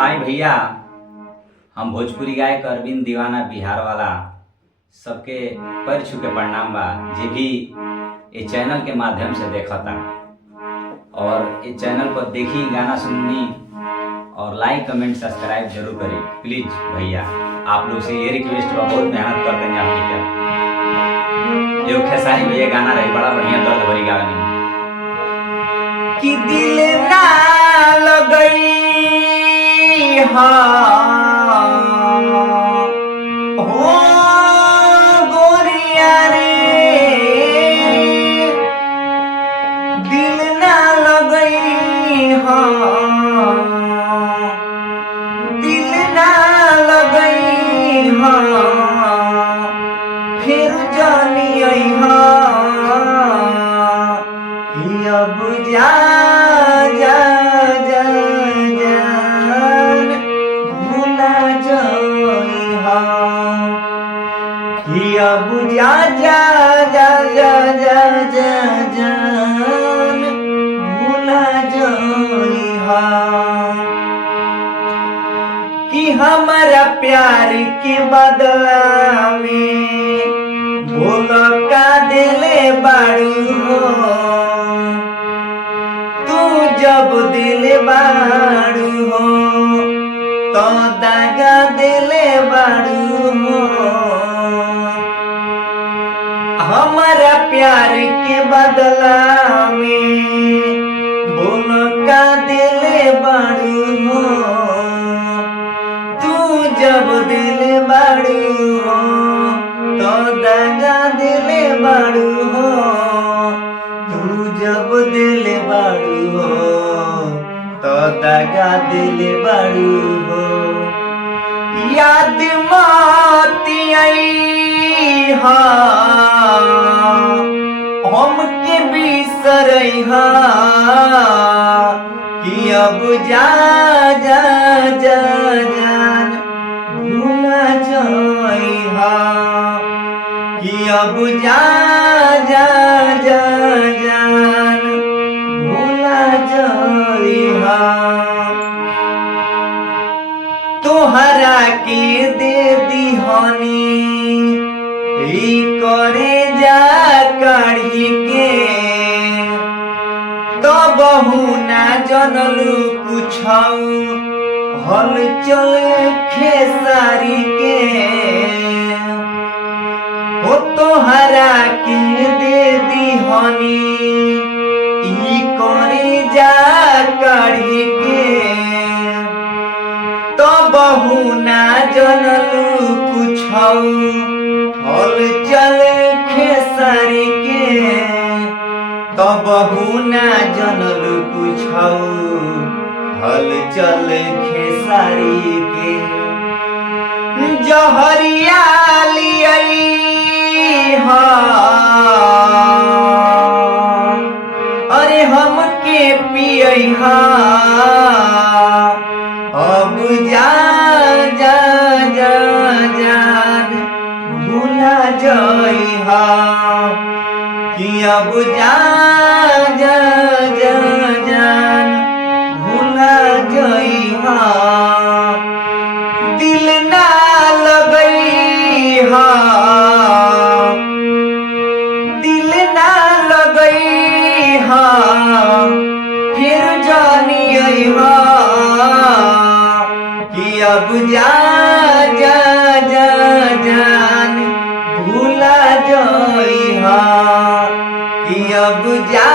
आई भैया, हम भोजपुरी गायक अरविंद दीवाना बिहार वाला सबके पैर छू के प्रणाम बा। जे भी ये चैनल के माध्यम से देखता और ये चैनल पर देखी, गाना सुननी और लाइक कमेंट सब्सक्राइब जरूर करें प्लीज भैया। आप लोग से ये रिक्वेस्ट बा, बहुत मेहनत कर देंगे आप क्या। ये खेसारी भैया गाना रही, बड़ा बढ़िया दर्द भरी गाना कि दिल ना लगई हो गोरिया रे, दिल ना लगई दिल ना लगई फिर जानी अब जा जा जा जान भूला जाइहा, अब जा जा जा जा जा जा जान भूला जाइहा कि हमारा प्यार के बदला में भोला का दिले बाड़ू हो। जब दिल बाड़ू हो तो दागा दिले बाड़ू हो। हमारा प्यार के बदला में बोलो का दिले बाड़ू हो। तू जब दिल बाड़ू हो तो दागा दिले बाड़ू हो। जब दिल बाड़ू हो तो दगा दिल बाड़ू हो। याद मोती आई हमके बिसरई कि अब जा जा जा जान भूला जाइहा कि अब जा जा जा जान भूला जाइहा। तोहरा के दे दीहनी करे जा काढ़ी के तो बहु ना जनलू कुछऊ हल चल खेसारी के। हो तोहरा के दे दीहनी करे जा काढ़ी के तो बहु ना जनलू कुछऊ हल चल खेसारी के तो बहु ना जनलू कुछऊ हल चल खेसारी के। जहरिया लियई अरे हमके पियहा अब जा जा जा जान भूला जाइहा कि अब जा जा जा जान भूला जाइहा। दिल ना लगई दिल ना लगई फिर जानी कि अब जा जा जा जान भूला जाइहा कि अब जा